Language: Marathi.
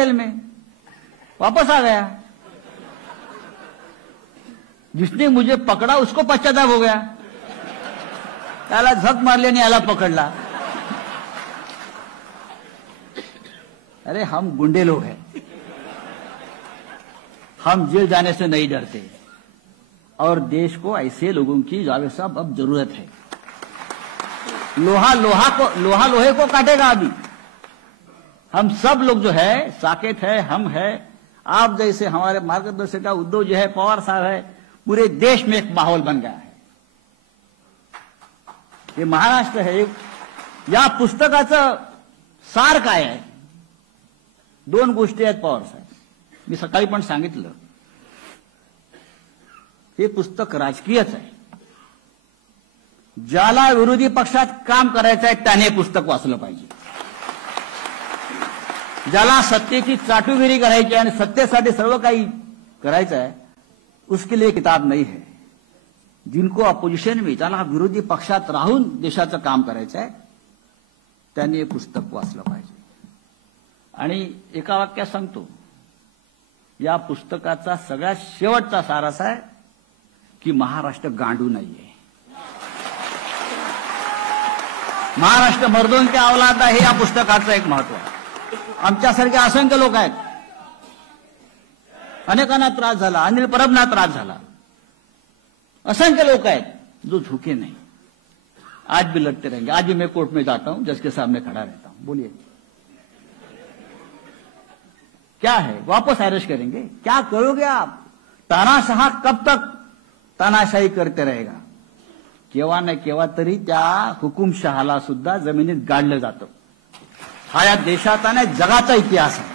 जेल में, वापस आ गया। जिसने मुझे पकड़ा उसको पश्चाताप हो गया, त्याला झक मारली आणि याला पकडला। अरे हम गुंडे लोग हैं, हम जेल जाने से नहीं डरते और देश को ऐसे लोगों की जावेद साहब अब जरूरत है। लोहा लोहे को काटेगा। अभी हम सब लोग जो है, साकेत है, हम है, आप जैसे हमारे मार्गदर्शक उद्धव जी है, पवार साहब है, पूरे देश में एक माहौल बन गया है। हे महाराष्ट्र है। या पुस्तकाचं सार काय आहे? दोन गोष्टी आहेत पवार साहेब, मी सकाळी पण सांगितलं। हे पुस्तक राजकीयच आहे। ज्याला विरोधी पक्षात काम करायचं आहे त्याने पुस्तक वाचलं पाहिजे। ज्याला सत्तेची चाटुगिरी करायची आणि सत्तेसाठी सर्व काही करायचं आहे, उसके लिए किताब नहीं है। जिनको अपोजिशन में, ज्याला विरोधी पक्षात राहून देशाचं काम करायचं आहे, त्यांनी हे पुस्तक वाचलं पाहिजे। आणि एका वाक्यात सांगतो, या पुस्तकाचा सगळ्यात शेवटचा सार असा आहे की महाराष्ट्र गांडू नाहीये। महाराष्ट्र मर्दों के औलाद आहे, या पुस्तकाचं एक महत्व आहे। आमच्यासारखे असंख्य लोक आहेत, अनेकांना त्रास झाला, अनिल परबना त्रास झाला, असंख्य लोग हैं जो झुके नहीं, आज भी लड़ते रहेंगे। आज भी मैं कोर्ट में जाता हूं, जज के सामने खड़ा रहता हूं। बोलिए क्या है? वापस अरेस्ट करेंगे? क्या करोगे आप? तानाशाह कब तक तानाशाही करते रहेगा? केव्हा न केव्हा तरी त्या हुकुमशहाला सुद्धा जमिनीत गाडलं जातं। हा या देशाचा आणि जगाचा इतिहास आहे।